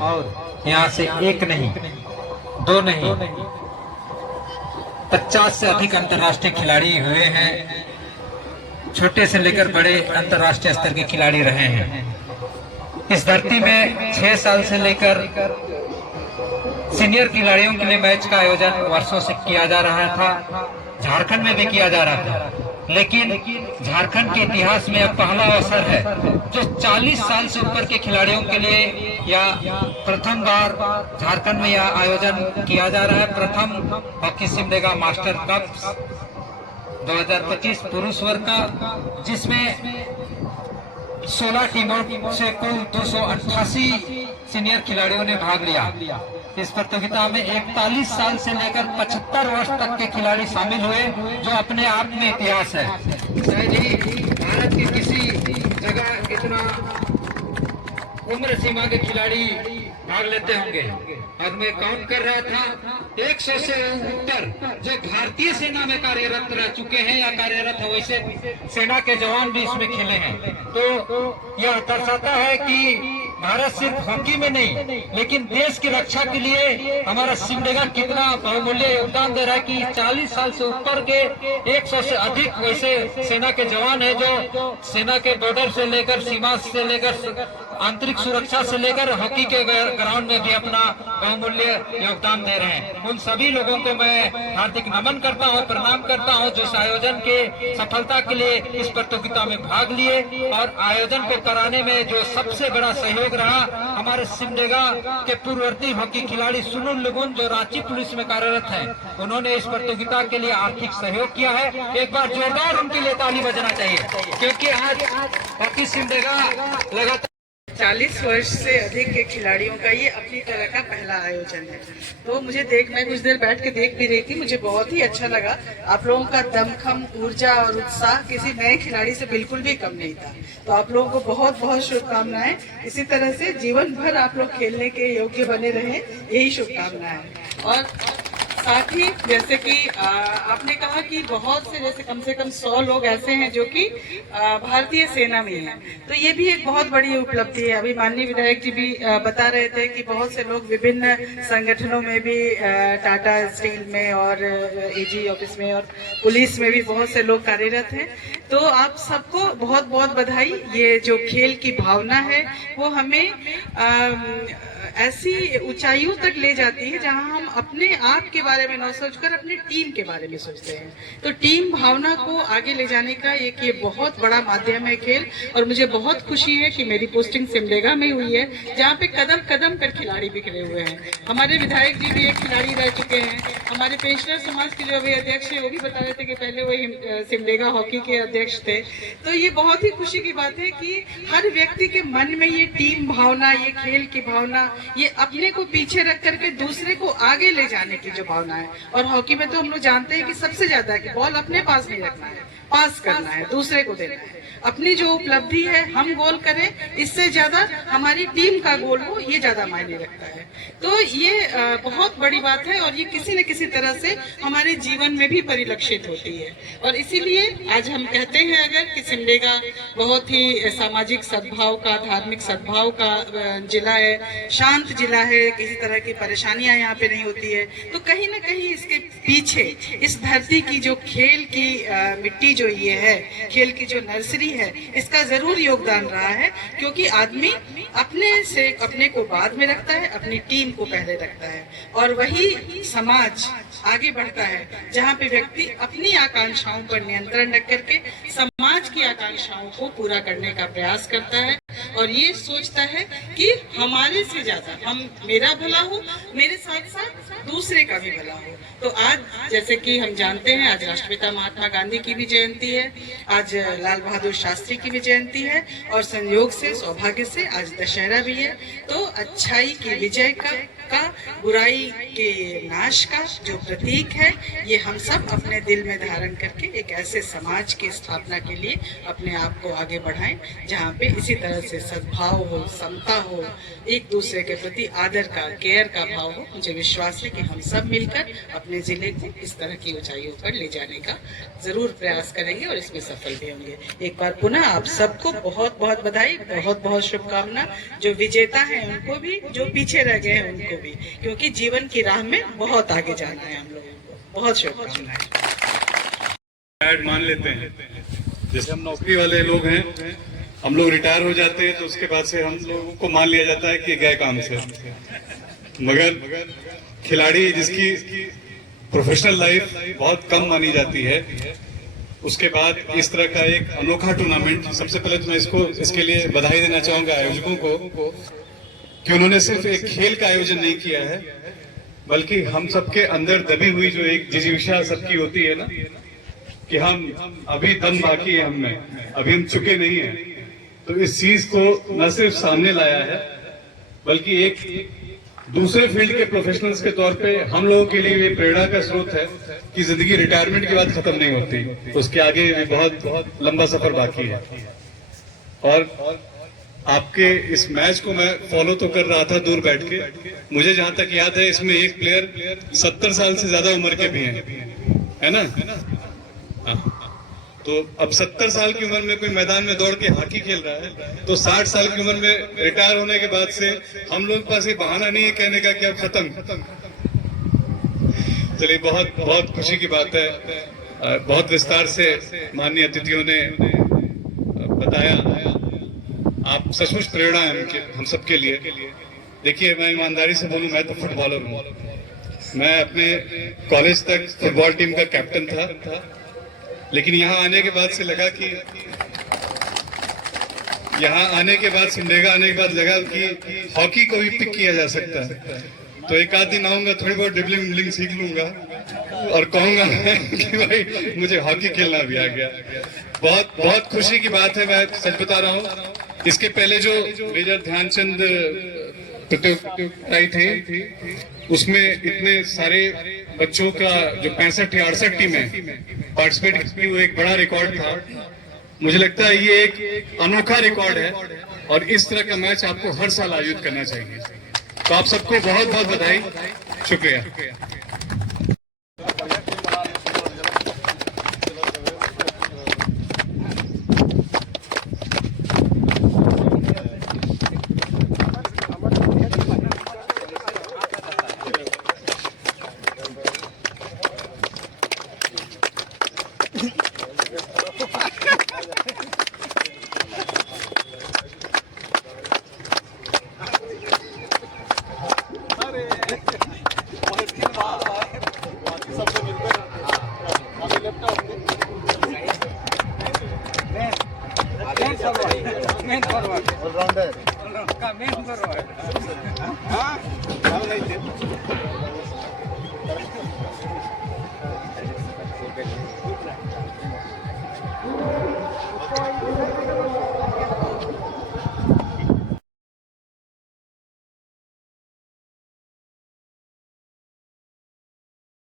और यहाँ से एक नहीं, दो नहीं, 50 से अधिक अंतर्राष्ट्रीय खिलाड़ी हुए हैं। छोटे से लेकर बड़े अंतर्राष्ट्रीय स्तर के खिलाड़ी रहे हैं। इस धरती में 6 साल से लेकर सीनियर खिलाड़ियों के लिए मैच का आयोजन वर्षों से किया जा रहा था। झारखंड में भी किया जा रहा था, लेकिन झारखंड के इतिहास में अब पहला अवसर है जो 40 साल से ऊपर के खिलाड़ियों के लिए या प्रथम बार झारखंड में यह आयोजन किया जा रहा है। प्रथम हॉकी सिमडेगा मास्टर कप 2025 पुरुष वर्ग का, जिसमें 16 टीमों से कुल 288 सीनियर खिलाड़ियों ने भाग लिया। इस प्रतियोगिता में 41 साल से लेकर 75 वर्ष तक के खिलाड़ी शामिल हुए, जो अपने आप में इतिहास है। शायद ही भारत के किसी जगह इतना उम्र सीमा के खिलाड़ी भाग लेते होंगे। और मैं काउंट कर रहा था 100 से ऊपर जो भारतीय सेना में कार्यरत रह चुके हैं या कार्यरत है, वैसे सेना के जवान भी इसमें खेले हैं। तो यह दर्शाता है कि भारत सिर्फ हॉकी में नहीं, लेकिन देश की रक्षा के लिए हमारा सिमडेगा कितना बहुमूल्य योगदान दे रहा है कि 40 साल से ऊपर के 100 से अधिक वैसे सेना के जवान है जो सेना के बॉर्डर से लेकर सीमा से लेकर आंतरिक सुरक्षा से लेकर हॉकी के ग्राउंड में भी अपना बहुमूल्य योगदान दे रहे हैं। उन सभी लोगों को मैं हार्दिक नमन करता हूं, प्रणाम करता हूं, जो इस आयोजन के सफलता के लिए इस प्रतियोगिता में भाग लिए। और आयोजन को कराने में जो सबसे बड़ा सहयोग रहा, हमारे सिमडेगा के पूर्ववर्ती हॉकी खिलाड़ी सुनील लुगुन, जो रांची पुलिस में कार्यरत हैं, उन्होंने इस प्रतियोगिता के लिए आर्थिक सहयोग किया है। एक बार जोरदार उनके लिए ताली बजना चाहिए, क्योंकि आज हॉकी सिमडेगा लगातार 40 वर्ष से अधिक के खिलाड़ियों का ये अपनी तरह का पहला आयोजन है। तो मैं कुछ देर बैठ के देख भी रही थी, मुझे बहुत ही अच्छा लगा। आप लोगों का दमखम, ऊर्जा और उत्साह किसी नए खिलाड़ी से बिल्कुल भी कम नहीं था। तो आप लोगों को बहुत बहुत शुभकामनाएं। इसी तरह से जीवन भर आप लोग खेलने के योग्य बने रहे, यही शुभकामनाएं। और साथ ही जैसे कि आपने कहा कि बहुत से जैसे कम से कम 100 लोग ऐसे हैं जो कि भारतीय सेना में हैं, तो ये भी एक बहुत बड़ी उपलब्धि है। अभी माननीय विधायक जी भी बता रहे थे कि बहुत से लोग विभिन्न संगठनों में भी, टाटा स्टील में और एजी ऑफिस में और पुलिस में भी बहुत से लोग कार्यरत हैं। तो आप सबको बहुत बहुत बधाई। ये जो खेल की भावना है वो हमें ऐसी ऊंचाइयों तक ले जाती है जहां हम अपने आप के बारे में न सोचकर अपनी टीम के बारे में सोचते हैं। तो टीम भावना को आगे ले जाने का एक ये बहुत बड़ा माध्यम है खेल। और मुझे बहुत खुशी है कि मेरी पोस्टिंग सिमडेगा में हुई है, जहाँ पे कदम कदम पर खिलाड़ी बिखरे हुए हैं। हमारे विधायक जी भी एक खिलाड़ी रह चुके हैं। हमारे पेंशनर समाज के जो अभी अध्यक्ष है वो भी बता रहे थे कि पहले वो सिमडेगा हॉकी के अध्यक्ष थे। तो ये बहुत ही खुशी की बात है कि हर व्यक्ति के मन में ये टीम भावना, ये खेल की भावना, ये अपने को पीछे रख करके दूसरे को आगे ले जाने की जो भावना है। और हॉकी में तो हम लोग जानते हैं कि सबसे ज्यादा कि बॉल अपने पास नहीं रखना है, पास करना है, दूसरे को देना है। अपनी जो उपलब्धि है हम गोल करें, इससे ज्यादा हमारी टीम का गोल हो, ये ज्यादा मायने रखता है। तो ये बहुत बड़ी बात है और ये किसी न किसी तरह से हमारे जीवन में भी परिलक्षित होती है। और इसीलिए आज हम कहते हैं अगर कि सिमडेगा बहुत ही सामाजिक सद्भाव का, धार्मिक सद्भाव का जिला है, शांत जिला है, किसी तरह की परेशानियां यहाँ पे नहीं होती है। तो कहीं ना कहीं इसके पीछे इस धरती की जो खेल की मिट्टी जो ये है, खेल की जो नर्सरी है, इसका जरूर योगदान रहा है। क्योंकि आदमी अपने को बाद में रखता है, अपनी टीम को पहले रखता है, और वही समाज आगे बढ़ता है जहाँ पे व्यक्ति अपनी आकांक्षाओं पर नियंत्रण रख करके समाज की आकांक्षाओं को पूरा करने का प्रयास करता है। और ये सोचता है कि हमारे से ज्यादा मेरा भला हो, मेरे साथ साथ दूसरे का भी भला हो। तो आज जैसे कि हम जानते हैं, आज राष्ट्रपिता महात्मा गांधी की भी जयंती है, आज लाल बहादुर शास्त्री की भी जयंती है, और संयोग से, सौभाग्य से आज दशहरा भी है। तो अच्छाई की विजय का का, बुराई के नाश का जो प्रतीक है, ये हम सब अपने दिल में धारण करके एक ऐसे समाज की स्थापना के लिए अपने आप को आगे बढ़ाएं जहाँ पे इसी तरह से सद्भाव हो, समता हो, एक दूसरे के प्रति आदर का, केयर का भाव हो। मुझे विश्वास है कि हम सब मिलकर अपने जिले को इस तरह की ऊंचाइयों पर ले जाने का जरूर प्रयास करेंगे और इसमें सफल भी होंगे। एक बार पुनः आप सबको बहुत बहुत बधाई, बहुत बहुत शुभकामना। जो विजेता हैं उनको भी, जो पीछे रह गए हैं उनको भी, क्योंकि जीवन की राह में बहुत आगे जाना है हम लोगों को। बहुत शुभकामनाएं। मान लेते हैं, जैसे हम नौकरी वाले लोग हैं, हम लोग रिटायर हो जाते हैं तो उसके बाद से हम लोगों को मान लिया जाता है कि गए काम से। मगर खिलाड़ी जिसकी प्रोफेशनल लाइफ बहुत कम मानी जाती है, उसके बाद इस तरह का एक अनोखा टूर्नामेंट, सबसे पहले तो मैं इसके लिए बधाई देना चाहूंगा आयोजकों को कि उन्होंने सिर्फ एक खेल का आयोजन नहीं किया है, बल्कि हम सबके अंदर दबी हुई जो एक जिजीविषा सबकी होती है ना, कि हम अभी दम बाकी है हम में, अभी हम चुके नहीं हैं, तो इस चीज को न सिर्फ सामने लाया है, बल्कि एक दूसरे फील्ड के प्रोफेशनल्स के तौर पे हम लोगों के लिए ये प्रेरणा का स्रोत है कि जिंदगी रिटायरमेंट के बाद खत्म नहीं होती, उसके आगे भी बहुत बहुत लंबा सफर बाकी है। और आपके इस मैच को मैं फॉलो तो कर रहा था दूर बैठ के, मुझे जहां तक याद है इसमें एक प्लेयर 70 साल से ज्यादा उम्र के भी हैं, है ना? हाँ। तो अब 70 साल की उम्र में कोई मैदान में दौड़ के हॉकी खेल रहा है, तो 60 साल की उम्र में रिटायर होने के बाद से हम लोग के पास ये बहाना नहीं है कहने का कि अब खत्म। चलिए, बहुत बहुत खुशी की बात है, बहुत विस्तार से माननीय अतिथियों ने बताया। आप सचमुच प्रेरणा है हम सबके लिए। देखिए, मैं ईमानदारी से बोलूं, मैं तो फुटबॉलर हूँ। मैं अपने कॉलेज तक फुटबॉल टीम का कैप्टन था, लेकिन यहाँ आने के बाद से लगा कि सिमडेगा आने के बाद लगा कि हॉकी को भी पिक किया जा सकता है। तो एक आध दिन आऊंगा, थोड़ी बहुत ड्रिबलिंग सीख लूंगा और कहूंगा कि भाई मुझे हॉकी खेलना भी आ गया। बहुत बहुत खुशी की बात है, मैं सच बता रहा हूँ। इसके पहले जो मेजर ध्यानचंद प्रतियोगिताएं थी, उसमें इतने सारे बच्चों का जो 65-68 टीमें पार्टिसिपेट की, वो एक बड़ा रिकॉर्ड था। मुझे लगता है ये एक अनोखा रिकॉर्ड है और इस तरह का मैच आपको हर साल आयोजित करना चाहिए। तो आप सबको बहुत बहुत बधाई, शुक्रिया। Main forward. All rounder. Main forward.